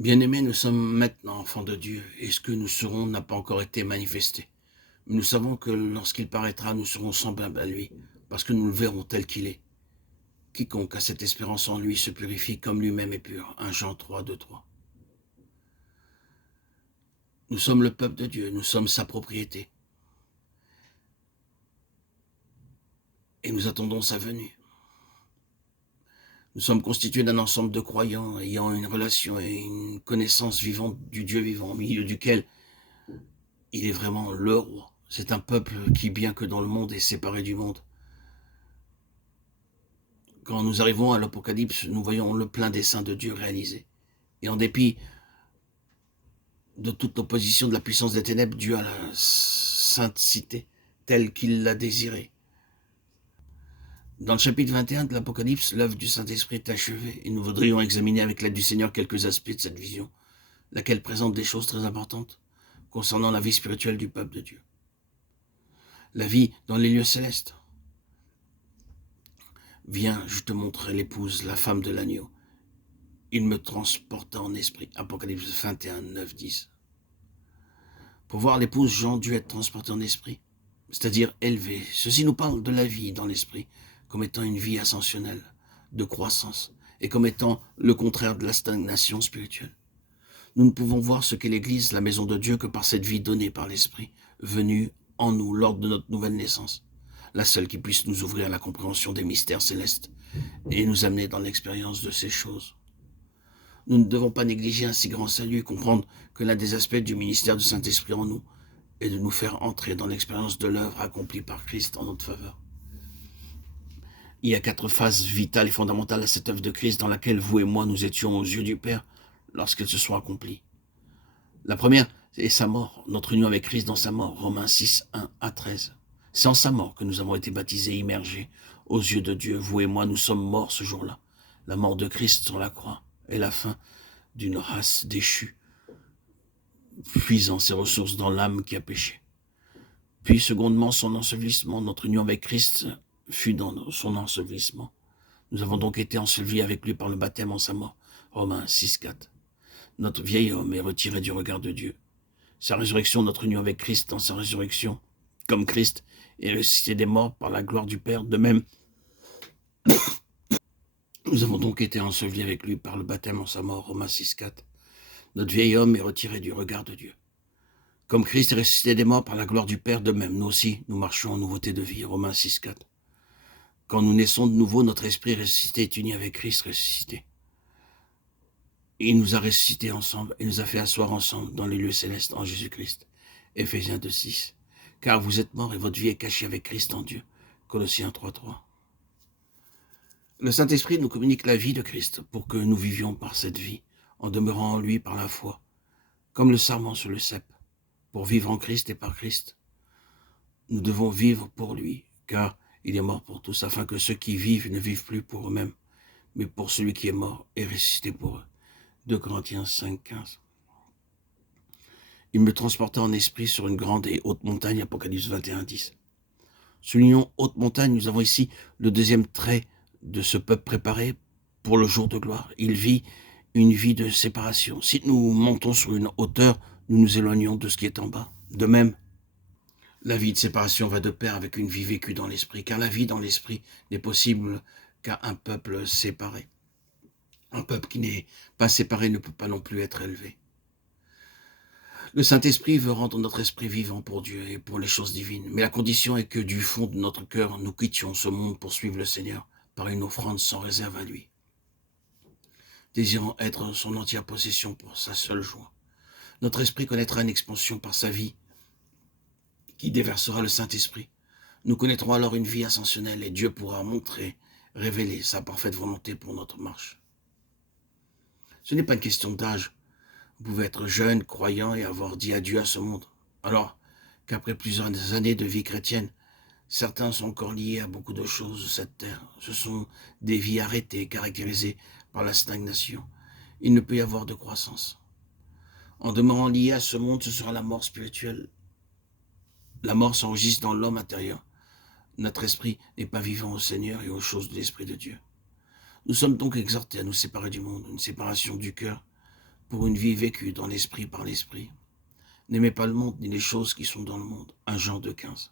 Bien-aimés, nous sommes maintenant enfants de Dieu, et ce que nous serons n'a pas encore été manifesté. Mais nous savons que lorsqu'il paraîtra, nous serons semblables à lui, parce que nous le verrons tel qu'il est. Quiconque a cette espérance en lui se purifie comme lui-même est pur. 1 Jean 3, 2, 3. Nous sommes le peuple de Dieu, nous sommes sa propriété. Et nous attendons sa venue. Nous sommes constitués d'un ensemble de croyants ayant une relation et une connaissance vivante du Dieu vivant, au milieu duquel il est vraiment le roi. C'est un peuple qui, bien que dans le monde, est séparé du monde. Quand nous arrivons à l'Apocalypse, nous voyons le plein dessein de Dieu réalisé. Et en dépit de toute l'opposition de la puissance des ténèbres, Dieu a la sainte cité telle qu'il l'a désirée. Dans le chapitre 21 de l'Apocalypse, l'œuvre du Saint-Esprit est achevée et nous voudrions examiner avec l'aide du Seigneur quelques aspects de cette vision, laquelle présente des choses très importantes concernant la vie spirituelle du peuple de Dieu. La vie dans les lieux célestes. Viens, je te montrerai l'épouse, la femme de l'agneau. Il me transporta en esprit. Apocalypse 21, 9, 10. Pour voir l'épouse, Jean dut être transporté en esprit, c'est-à-dire élevé. Ceci nous parle de la vie dans l'esprit, comme étant une vie ascensionnelle, de croissance, et comme étant le contraire de la stagnation spirituelle. Nous ne pouvons voir ce qu'est l'Église, la maison de Dieu, que par cette vie donnée par l'Esprit, venue en nous lors de notre nouvelle naissance, la seule qui puisse nous ouvrir à la compréhension des mystères célestes et nous amener dans l'expérience de ces choses. Nous ne devons pas négliger un si grand salut et comprendre que l'un des aspects du ministère du Saint-Esprit en nous est de nous faire entrer dans l'expérience de l'œuvre accomplie par Christ en notre faveur. Il y a 4 phases vitales et fondamentales à cette œuvre de Christ dans laquelle vous et moi nous étions aux yeux du Père lorsqu'elle se soit accomplie. La première est sa mort, notre union avec Christ dans sa mort, Romains 6, 1 à 13. C'est en sa mort que nous avons été baptisés, immergés aux yeux de Dieu. Vous et moi, nous sommes morts ce jour-là. La mort de Christ sur la croix est la fin d'une race déchue, puisant ses ressources dans l'âme qui a péché. Puis, secondement, son ensevelissement, notre union avec Christ fut dans son ensevelissement. Nous avons donc été ensevelis avec lui par le baptême en sa mort, Romains 6, 4. Notre vieil homme est retiré du regard de Dieu. Sa résurrection, notre union avec Christ dans sa résurrection, comme Christ est ressuscité des morts par la gloire du Père, de même, nous avons donc été ensevelis avec lui par le baptême en sa mort, Romains 6, 4. Notre vieil homme est retiré du regard de Dieu. Comme Christ est ressuscité des morts par la gloire du Père, de même, nous aussi, nous marchons en nouveauté de vie, Romains 6, 4. Quand nous naissons de nouveau, notre esprit ressuscité est uni avec Christ ressuscité. Et il nous a ressuscités ensemble et nous a fait asseoir ensemble dans les lieux célestes en Jésus-Christ. Éphésiens 2, 6. Car vous êtes morts et votre vie est cachée avec Christ en Dieu. Colossiens 3, 3. Le Saint-Esprit nous communique la vie de Christ pour que nous vivions par cette vie, en demeurant en lui par la foi, comme le sarment sur le cep. Pour vivre en Christ et par Christ, nous devons vivre pour lui, car il est mort pour tous, afin que ceux qui vivent ne vivent plus pour eux-mêmes, mais pour celui qui est mort et ressuscité pour eux. 2 Corinthiens 5, 15. Il me transporta en esprit sur une grande et haute montagne, Apocalypse 21, 10. Soulignons haute montagne, nous avons ici le deuxième trait de ce peuple préparé pour le jour de gloire. Il vit une vie de séparation. Si nous montons sur une hauteur, nous nous éloignons de ce qui est en bas. De même, la vie de séparation va de pair avec une vie vécue dans l'esprit, car la vie dans l'esprit n'est possible qu'à un peuple séparé. Un peuple qui n'est pas séparé ne peut pas non plus être élevé. Le Saint-Esprit veut rendre notre esprit vivant pour Dieu et pour les choses divines, mais la condition est que du fond de notre cœur, nous quittions ce monde pour suivre le Seigneur par une offrande sans réserve à lui, désirant être son entière possession pour sa seule joie. Notre esprit connaîtra une expansion par sa vie qui déversera le Saint-Esprit. Nous connaîtrons alors une vie ascensionnelle et Dieu pourra montrer, révéler sa parfaite volonté pour notre marche. Ce n'est pas une question d'âge. Vous pouvez être jeune, croyant et avoir dit adieu à ce monde. Alors qu'après plusieurs années de vie chrétienne, certains sont encore liés à beaucoup de choses de cette terre. Ce sont des vies arrêtées, caractérisées par la stagnation. Il ne peut y avoir de croissance. En demeurant lié à ce monde, ce sera la mort spirituelle. La mort s'enregistre dans l'homme intérieur. Notre esprit n'est pas vivant au Seigneur et aux choses de l'Esprit de Dieu. Nous sommes donc exhortés à nous séparer du monde, une séparation du cœur, pour une vie vécue dans l'esprit par l'esprit. N'aimez pas le monde ni les choses qui sont dans le monde. 1 Jean 2,15.